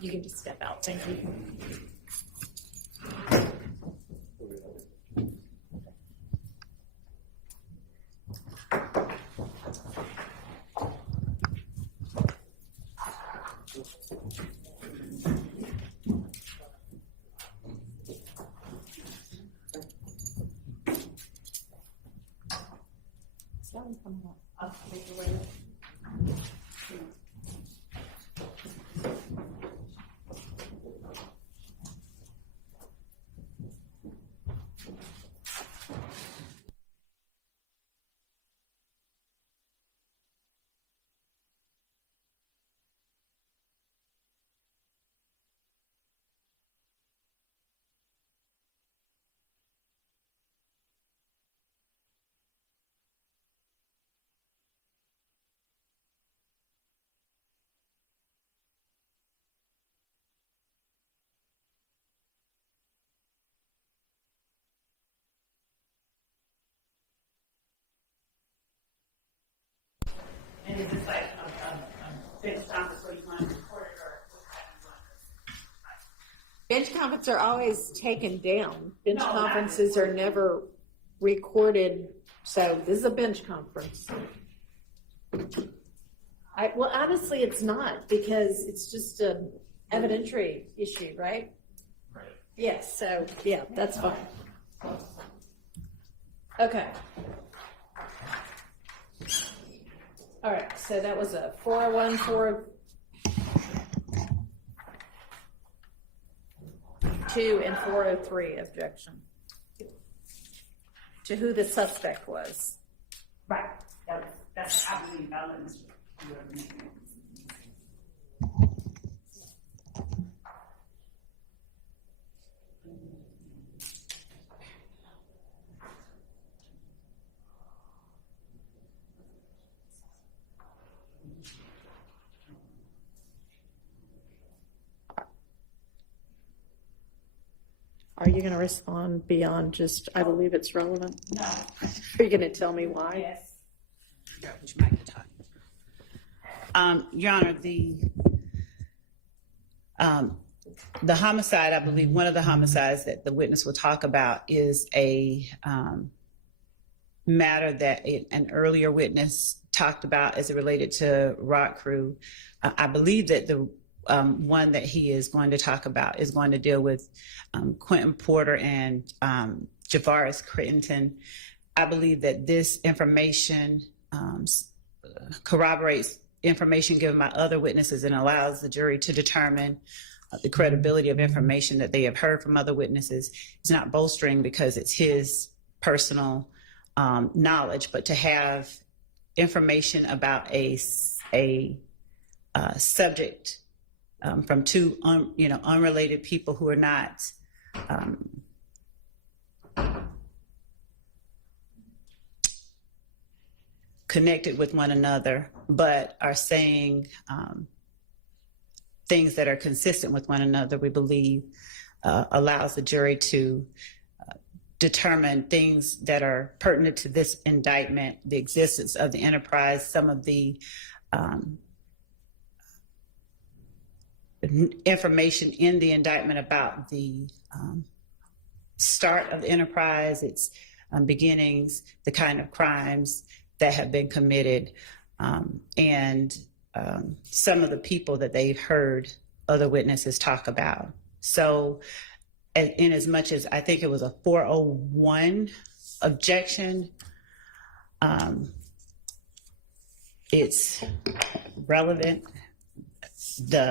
You can just step out. Thank you. And is this like a bench conference where you want to record it, or what kind of one? Bench conferences are always taken down. Bench No, conferences are never recorded. So this is a bench conference. Well, honestly, it's not, because it's just an evidentiary issue, right? Right. Yes. So yeah, that's fine. Okay. All right. So that was a 401, 402, and 403 objection to who the suspect was. Right. That's I believe that was. Are you going to respond beyond just, I believe it's relevant? No. Are you going to tell me why? Yes. Would you mind to talk? Your Honor, the homicide, I believe one of the homicides that the witness will talk about is a matter that an earlier witness talked about as it related to Rock Crew. I believe that the one that he is going to talk about is going to deal with Quentin Porter and Javaris Crittenton. I believe that this information corroborates information given by other witnesses and allows the jury to determine the credibility of information that they have heard from other witnesses. It's not bolstering because it's his personal knowledge, but to have information about a subject from two unrelated people who are not connected with one another, but are saying things that are consistent with one another, we believe allows the jury to determine things that are pertinent to this indictment, the existence of the enterprise, some of the information in the indictment about the start of the enterprise, its beginnings, the kind of crimes that have been committed, and some of the people that they've heard other witnesses talk about. So in as much as I think it was a 401 objection, it's relevant.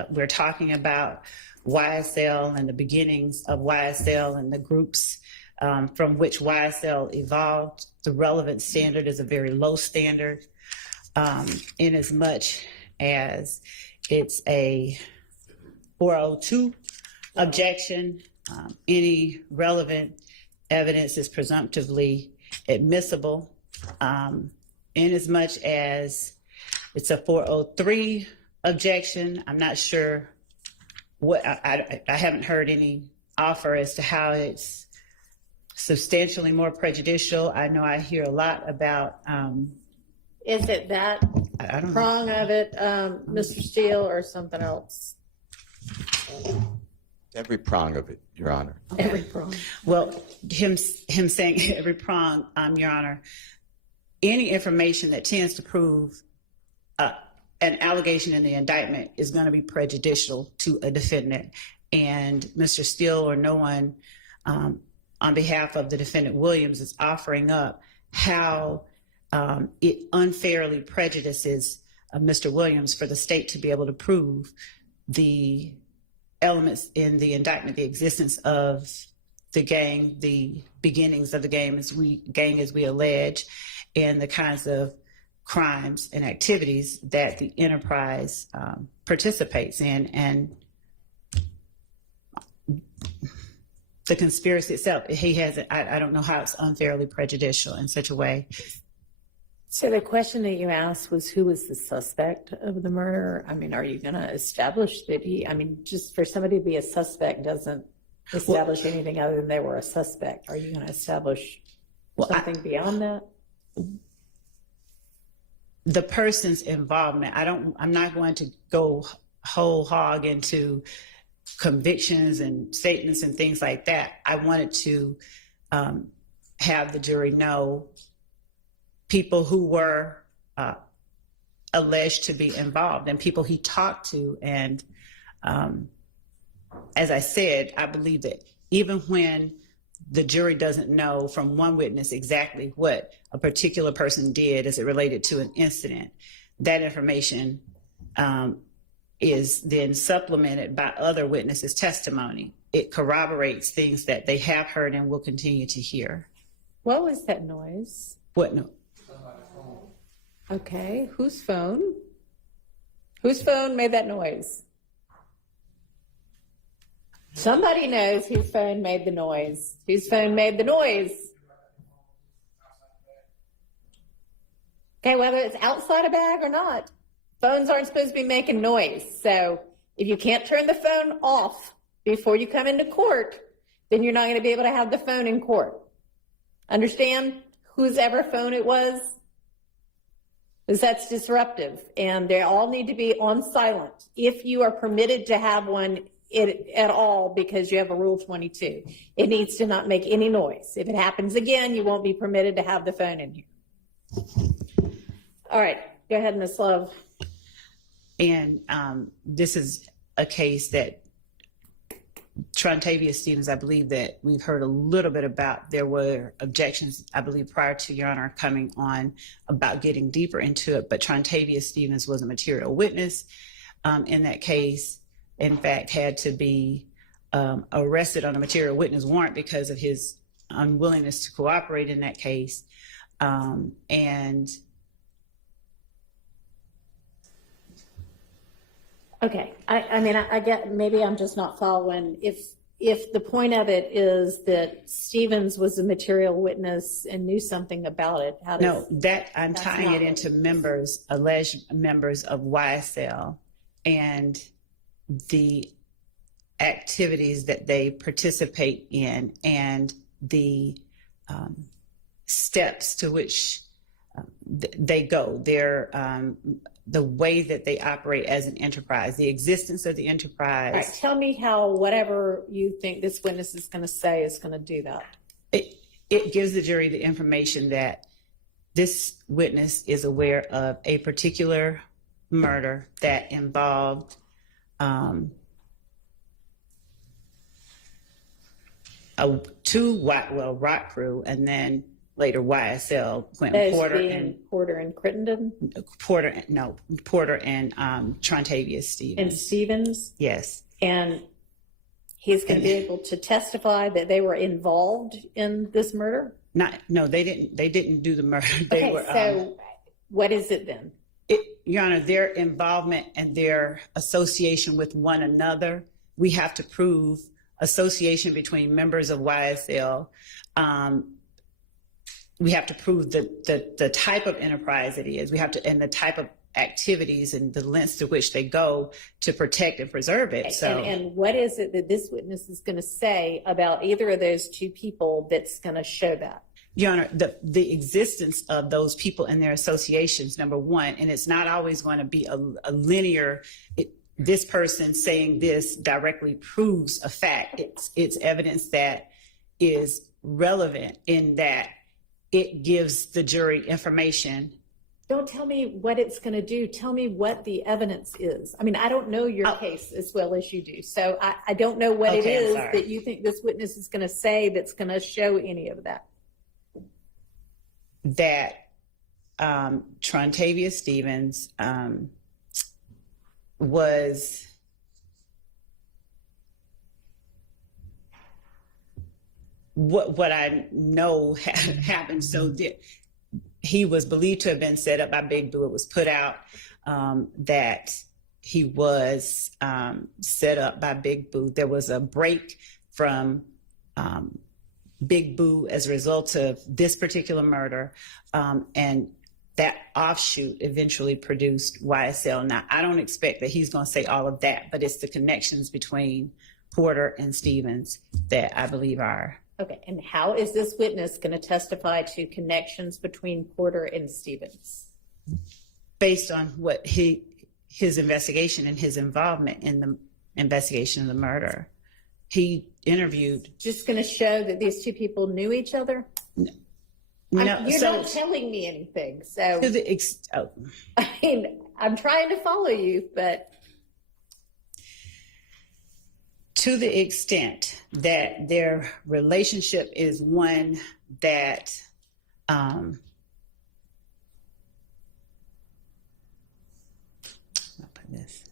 We're talking about YSL and the beginnings of YSL and the groups from which YSL evolved. The relevant standard is a very low standard, in as much as it's a 402 objection. Any relevant evidence is presumptively admissible, in as much as it's a 403 objection. I'm not sure what, I haven't heard any offer as to how it's substantially more prejudicial. I know I hear a lot about. Is it that I don't prong of it, Mr. Steele, or something else? Every prong of it, Your Honor. Every prong. Well, him saying every prong, Your Honor, any information that tends to prove an allegation in the indictment is going to be prejudicial to a defendant. And Mr. Steele or no one on behalf of the defendant Williams is offering up how it unfairly prejudices Mr. Williams for the state to be able to prove the elements in the indictment, the existence of the gang, the beginnings of the gang as we allege, and the kinds of crimes and activities that the enterprise participates in, and the conspiracy itself. I don't know how it's unfairly prejudicial in such a way. So the question that you asked was, who was the suspect of the murder? I mean, are you going to establish that just for somebody to be a suspect doesn't establish anything other than they were a suspect. Are you going to establish something beyond that? The person's involvement. I'm not going to go whole hog into convictions and statements and things like that. I wanted to have the jury know people who were alleged to be involved and people he talked to. And as I said, I believe that even when the jury doesn't know from one witness exactly what a particular person did as it related to an incident, that information is then supplemented by other witnesses' testimony. It corroborates things that they have heard and will continue to hear. What was that noise? What no? Okay, whose phone? Whose phone made that noise? Somebody knows whose phone made the noise. Whose phone made the noise? Okay, whether it's outside a bag or not, phones aren't supposed to be making noise. So if you can't turn the phone off before you come into court, then you're not going to be able to have the phone in court. Understand? Whose ever phone it was? Because that's disruptive, and they all need to be on silent if you are permitted to have one at all because you have a Rule 22. It needs to not make any noise. If it happens again, you won't be permitted to have the phone in here. All right, go ahead, Ms. Love. And this is a case that Trontavia Stevens, I believe that we've heard a little bit about. There were objections, I believe, prior to Your Honor coming on about getting deeper into it, but Trontavia Stevens was a material witness in that case. In fact, had to be arrested on a material witness warrant because of his unwillingness to cooperate in that case. And okay, I mean, I get, maybe I'm just not following. If the point of it is that Stevens was a material witness and knew something about it, how does no, that I'm tying it into alleged members of YSL and the activities that they participate in and the steps to which they go. The way that they operate as an enterprise, the existence of the enterprise. All right, tell me how whatever you think this witness is going to say is going to do that. It gives the jury the information that this witness is aware of a particular murder that involved Rock Crew, and then later YSL, Quentin Porter and Crittenden? Porter and Trontavia Stevens. And Stevens? Yes. And he's going to be able to testify that they were involved in this murder? No, they didn't do the murder. So what is it then? Your Honor, their involvement and their association with one another, we have to prove association between members of YSL. We have to prove the type of enterprise it is. We have to, and the type of activities and the lengths to which they go to protect and preserve it. So, and what is it that this witness is going to say about either of those two people that's going to show that? Your Honor, the existence of those people and their associations, number one, and it's not always going to be a linear. this person saying this directly proves a fact. It's evidence that is relevant in that it gives the jury information. Don't tell me what it's going to do. Tell me what the evidence is. I mean, I don't know your case as well as you do. So I don't know what it is that you think this witness is going to say that's going to show any of that. That Trontavia Stevens was what I know happened. So he was believed to have been set up by Big Boo. It was put out that he was set up by Big Boo. There was a break from Big Boo as a result of this particular murder, and that offshoot eventually produced YSL. Now, I don't expect that he's going to say all of that, but it's the connections between Porter and Stevens that I believe are. Okay, and how is this witness going to testify to connections between Porter and Stevens? Based on what his investigation and his involvement in the investigation of the murder. He interviewed. Just going to show that these two people knew each other? No, you're not telling me anything. So to the I mean, I'm trying to follow you, but to the extent that their relationship is one that I'll put this.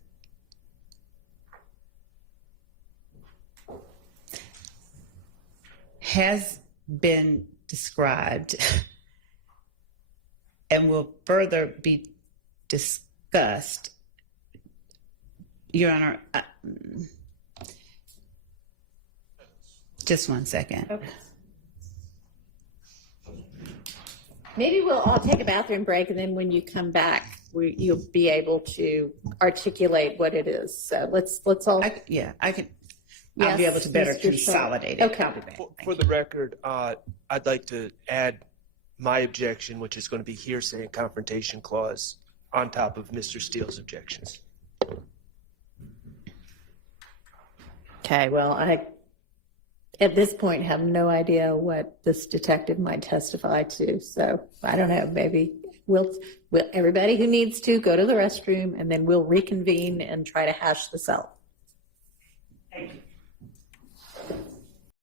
Has been described and will further be discussed. Your Honor, just 1 second. okay. Maybe I'll take a bathroom break, and then when you come back, you'll be able to articulate what it is. So let's all. I can. Yes, I'll be able to better Mr. consolidate it. Okay. I'll be back. For the record, I'd like to add my objection, which is going to be hearsay and confrontation clause, on top of Mr. Steele's objections. Okay, well, I, at this point, have no idea what this detective might testify to. So I don't know, maybe we'll everybody who needs to go to the restroom, and then we'll reconvene and try to hash this out.